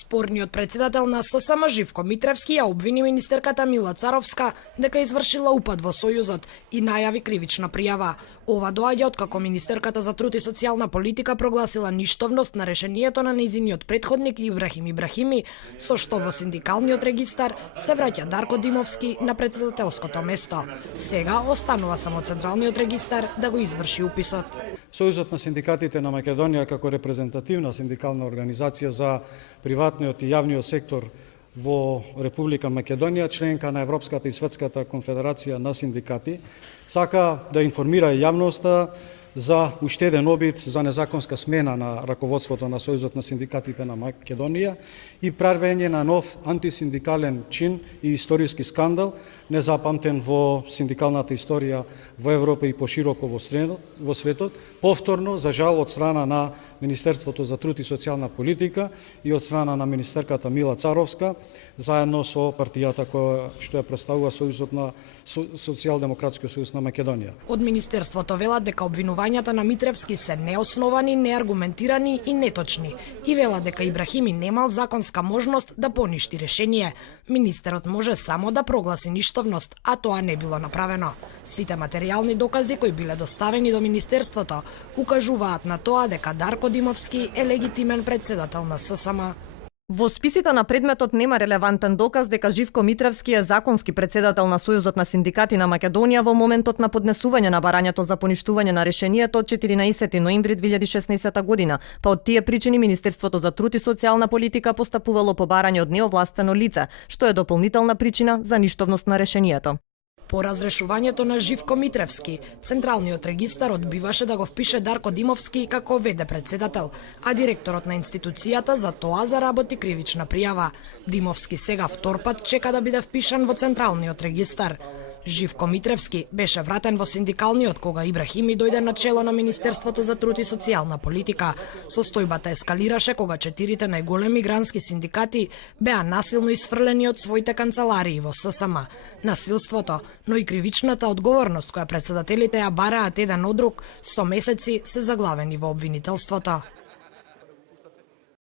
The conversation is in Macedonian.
Спорниот председател на ССМ Живко Митревски ја обвини министерката Мила Царовска дека извршила упад во Сојузот и најави кривична пријава. Ова доаѓа откако министерката за труд и социјална политика прогласила ништовност на решението на нејзиниот претходник Ибрахим Ибрахими, со што во синдикалниот регистар се враќа Дарко Димовски на председателското место. Сега останува само Централниот регистар да го изврши уписот. Сојузот на синдикатите на Македонија како репрезентативна синдикална организација за приватниот и јавниот сектор во Република Македонија, членка на Европската и Светската конфедерација на синдикати, сака да информира јавноста за уштеден обид за незаконска смена на раководството на Сојузот на синдикатите на Македонија и правење на нов антисиндикален чин и историски скандал, незапамтен во синдикалната историја во Европа и пошироко во светот, повторно, за жал, од страна на Министерството за труд и социјална политика и од страна на министерката Мила Царовска, заедно со партијата која што ја представува Сојузот на Социјалдемократскиот сојуз на Македонија. Од министерството велат дека обвинувањата на Митревски се неосновани, неаргументирани и неточни и велат дека Ибрахими немал законска можност да поништи решение. Министерот може само да прогласи ништовност, а тоа не било направено. Сите материјални докази кои биле доставени до министерството укажуваат на тоа дека Дарко Димовски е легитимен председател на ССМ. Во списите на предметот нема релевантен доказ дека Живко Митревски е законски председател на Сојузот на синдикати на Македонија во моментот на поднесување на барањето за поништување на решението од 14 ноември 2016 година, па од тие причини Министерството за труд и социјална политика постапувало по барање од неовластено лице, што е дополнителна причина за ништовност на решението. По разрешувањето на Живко Митревски, Централниот регистар одбиваше да го впише Дарко Димовски како ВД председател, а директорот на институцијата за тоа заработи кривична пријава. Димовски сега втор пат чека да биде впишан во Централниот регистар. Живко Митревски беше вратен во синдикалниот кога Ибрахими дојде на чело на Министерството за труд и социјална политика. Состојбата ескалираше кога 4 најголеми грански синдикати беа насилно исфрлени од своите канцеларии во ССМ. Насилството, но и кривичната одговорност која председателите ја бараат еден од друг, со месеци се заглавени во обвинителството.